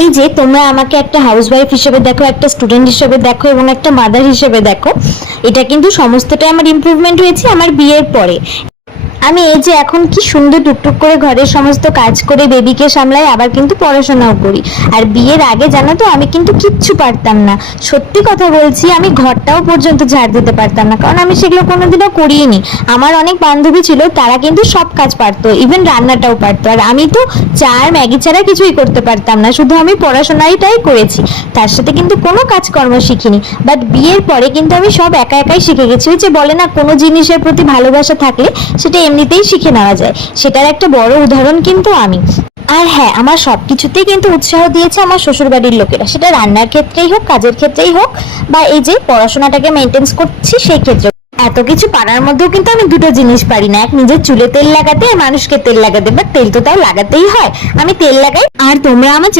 এই যে তোমরা আমাকে একটা হাউসওয়াইফ হিসেবে দেখো, একটা স্টুডেন্ট হিসেবে দেখো এবং একটা মাদার হিসেবে দেখো, এটা কিন্তু সমস্তটাই আমার ইমপ্রুভমেন্ট হয়েছে আমার বিয়ের পরে। আমি এই যে এখন কি সুন্দর টুকটুক করে ঘরের সমস্ত কাজ করে বেবিকে সামলাই, আবার কিন্তু পড়াশোনাও করি। আর বিয়ের আগে জানো তো আমি কিন্তু কিচ্ছু পারতাম না, সত্যি কথা বলছি, আমি ঘরটাও পর্যন্ত ঝাড় দিতে পারতাম না, কারণ আমি সেগুলো কোনোদিনও করিনি। আমার অনেক বান্ধবী ছিল, তারা কিন্তু সব কাজ পারতো, ইভেন রান্নাটাও পারতো, আর আমি তো চা আর ম্যাগি ছাড়া কিছুই করতে পারতাম না, শুধু আমি পড়াশোনাটাই করেছি, তার সাথে কিন্তু কোনো কাজকর্ম শিখিনি। বাট বিয়ের পরে কিন্তু আমি সব একা একাই শিখে গেছি। ওই যে বলে না, কোনো জিনিসের প্রতি ভালোবাসা থাকলে সেটা এমনিতেই শিখে নেওয়া যায়, সেটার একটা বড় উদাহরণ কিন্তু আমি। আর হ্যাঁ, আমার সবকিছুতেই কিন্তু উৎসাহ দিয়েছে আমার শ্বশুর বাড়ির লোকেরা, সেটা রান্নার ক্ষেত্রেই হোক, কাজের ক্ষেত্রেই হোক, বা এই যে পড়াশোনাটাকে মেনটেন করছি সেই ক্ষেত্রে। এত কিছু পারার মধ্যেও কিন্তু আমি দুটো জিনিস পারি না, এক নিজের চুলে তেল লাগাতে আর মানুষকে তেল লাগাতে, বাট তেল তো তাও লাগাতেই হয়, আমি তেল লাগাই। আর তোমরা আমার